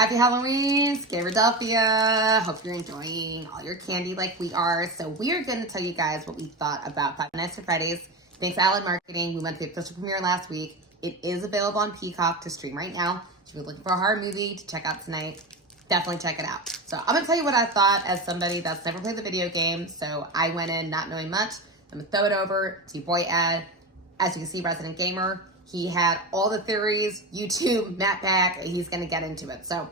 Happy Halloween, Gamerdelphia. Hope you're enjoying all your candy like we are. So we are going to tell you guys what we thought about Five Nights at Freddy's. Thanks to Allied Marketing. We went to the official premiere last week. It is available on Peacock to stream right now. If you're looking for a horror movie to check out tonight, definitely check it out. So I'm going to tell you what I thought as somebody that's never played the video game. So I went in not knowing much. I'm going to throw it over to your boy Ed. As you can see, Resident Gamer. He had all the theories, YouTube, Matt Pack, and he's going to get into it. So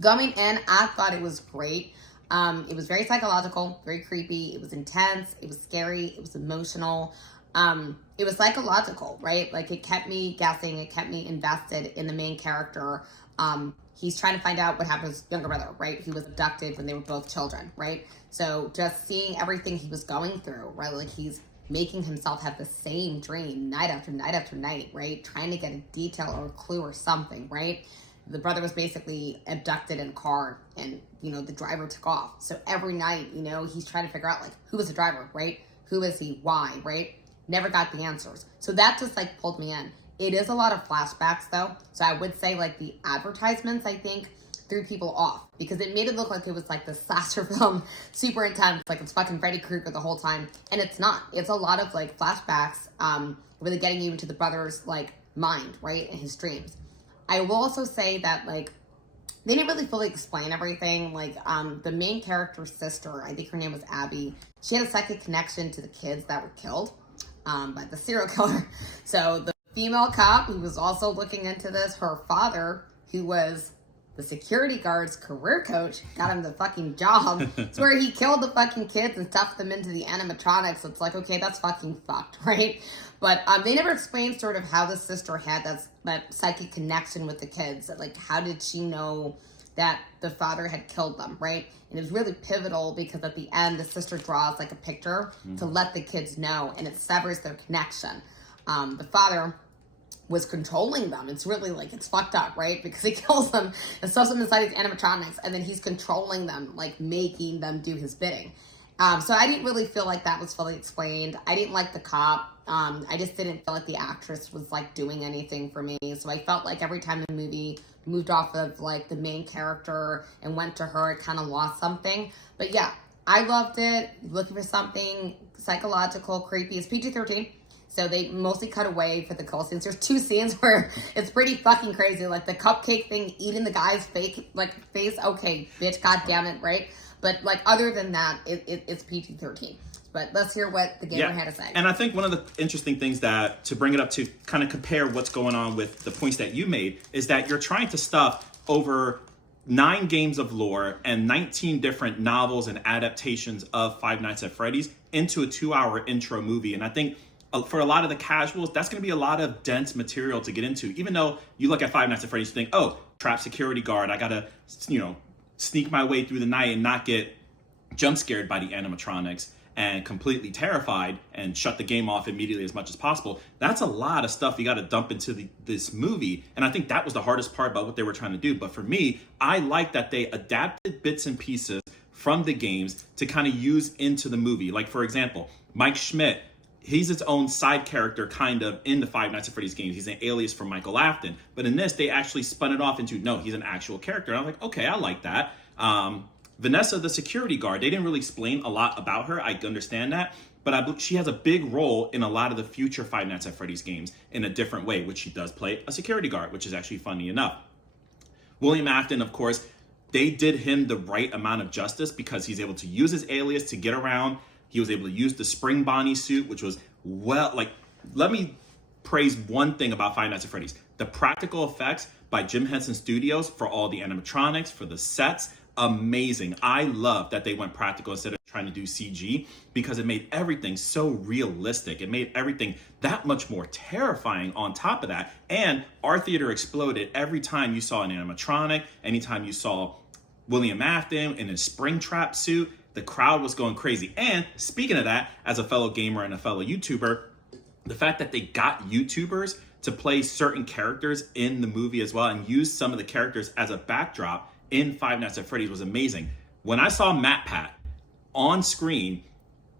going in, I thought it was great. It was very psychological, very creepy. It was intense. It was scary. It was emotional. It was psychological, right? Like it kept me guessing. It kept me invested in the main character. He's trying to find out what happened to his younger brother, right? He was abducted when they were both children, right? So just seeing everything he was going through, right? Like he's making himself have the same dream night after night after night, right? Trying to get a detail or a clue or something, right? The brother was basically abducted in a car and, the driver took off. So every night, he's trying to figure out, like, who was the driver, right? Who is he? Why, right? Never got the answers. So that just, like, pulled me in. It is a lot of flashbacks, though. So I would say, like, the advertisements, I think, threw people off because it made it look like it was like the slasher film, super intense, like it's fucking Freddy Krueger the whole time, and it's not. It's a lot of like flashbacks, really getting you into the brother's like mind, right, and his dreams. I will also say that like they didn't really fully explain everything. Like the main character's sister, I think her name was Abby, she had a psychic connection to the kids that were killed by the serial killer. So the female cop who was also looking into this, her father, who was the security guard's career coach, got him the fucking job. It's where he killed the fucking kids and stuffed them into the animatronics. It's like, okay, that's fucking fucked, right? But they never explained sort of how the sister had that psychic connection with the kids. Like, how did she know that the father had killed them, right? And it was really pivotal because at the end, the sister draws like a picture to let the kids know, and it severs their connection. The father was controlling them. It's really like, it's fucked up, right? Because he kills them and stuffs them inside these animatronics, and then he's controlling them, like making them do his bidding. So I didn't really feel like that was fully explained. I didn't like the cop. I just didn't feel like the actress was like doing anything for me. So I felt like every time the movie moved off of like the main character and went to her, it kind of lost something. But yeah, I loved it. Looking for something psychological, creepy. It's PG-13. So they mostly cut away for the kill scenes. There's 2 scenes where it's pretty fucking crazy. Like the cupcake thing, eating the guy's face. Okay, bitch, goddammit, right? But like other than that, it's PG-13. But let's hear what the gamer had to say. And I think one of the interesting things that, to bring it up to kind of compare what's going on with the points that you made, is that you're trying to stuff over 9 games of lore and 19 different novels and adaptations of Five Nights at Freddy's into a 2-hour intro movie. And I think for a lot of the casuals, that's going to be a lot of dense material to get into. Even though you look at Five Nights at Freddy's, you think, oh, trap security guard, I got to, sneak my way through the night and not get jump scared by the animatronics and completely terrified and shut the game off immediately as much as possible. That's a lot of stuff you got to dump into this movie. And I think that was the hardest part about what they were trying to do. But for me, I like that they adapted bits and pieces from the games to kind of use into the movie. Like, for example, Mike Schmidt, he's its own side character kind of in the Five Nights at Freddy's games. He's an alias for Michael Afton. But in this, they actually spun it off into, no, he's an actual character. And I'm like, okay, I like that. Vanessa, the security guard, they didn't really explain a lot about her. I understand that. But she has a big role in a lot of the future Five Nights at Freddy's games in a different way, which she does play a security guard, which is actually funny enough. William Afton, of course, they did him the right amount of justice because he's able to use his alias to get around. He was able to use the Spring Bonnie suit, which was, let me praise one thing about Five Nights at Freddy's. The practical effects by Jim Henson Studios for all the animatronics, for the sets, amazing. I love that they went practical instead of trying to do CG because it made everything so realistic. It made everything that much more terrifying on top of that. And our theater exploded every time you saw an animatronic, anytime you saw William Afton in his Springtrap suit. The crowd was going crazy. And speaking of that, as a fellow gamer and a fellow YouTuber, the fact that they got YouTubers to play certain characters in the movie as well and use some of the characters as a backdrop in Five Nights at Freddy's was amazing. When I saw Matt Pat on screen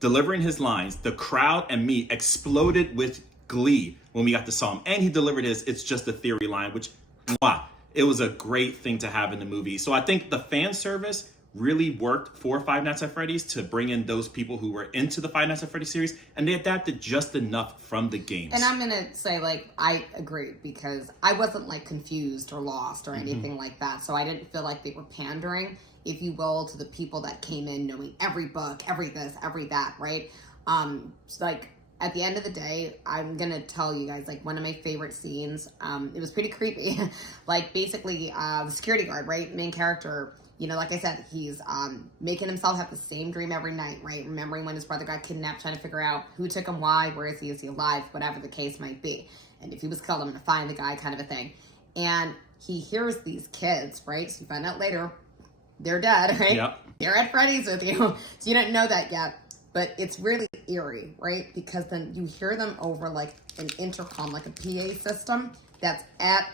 delivering his lines, the crowd and me exploded with glee when we got to saw him. And he delivered his "It's Just a Theory" line, which, wow. it was a great thing to have in the movie. So I think the fan service really worked for Five Nights at Freddy's to bring in those people who were into the Five Nights at Freddy's series, and they adapted just enough from the games. And I'm gonna say, like, I agree, because I wasn't like confused or lost or anything like that. So I didn't feel like they were pandering, if you will, to the people that came in knowing every book, every this, every that, right? Like, at the end of the day, I'm gonna tell you guys, like, one of my favorite scenes, it was pretty creepy. Like, basically, the security guard, right, main character, you know, like I said, he's making himself have the same dream every night, right? Remembering when his brother got kidnapped, trying to figure out who took him, why, where is he alive, whatever the case might be. And if he was killed, I'm gonna find the guy, kind of a thing. And he hears these kids, right? So you find out later, they're dead, right? Yep. They're at Freddy's with you. So you didn't know that yet. But it's really eerie, right? Because then you hear them over like an intercom, like a PA system that's at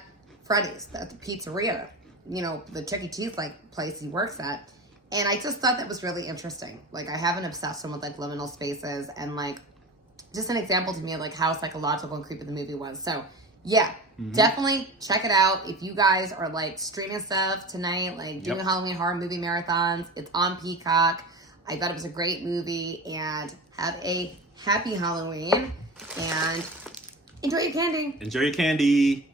Freddy's, at the pizzeria, you know, the Chuck E. Cheese like place he works at. And I just thought that was really interesting. Like, I have an obsession with like liminal spaces, and like just an example to me of like how psychological and creepy the movie was. So yeah, definitely check it out. If you guys are like streaming stuff tonight, like doing Halloween horror movie marathons, it's on Peacock. I thought it was a great movie, and have a happy Halloween, and enjoy your candy. Enjoy your candy.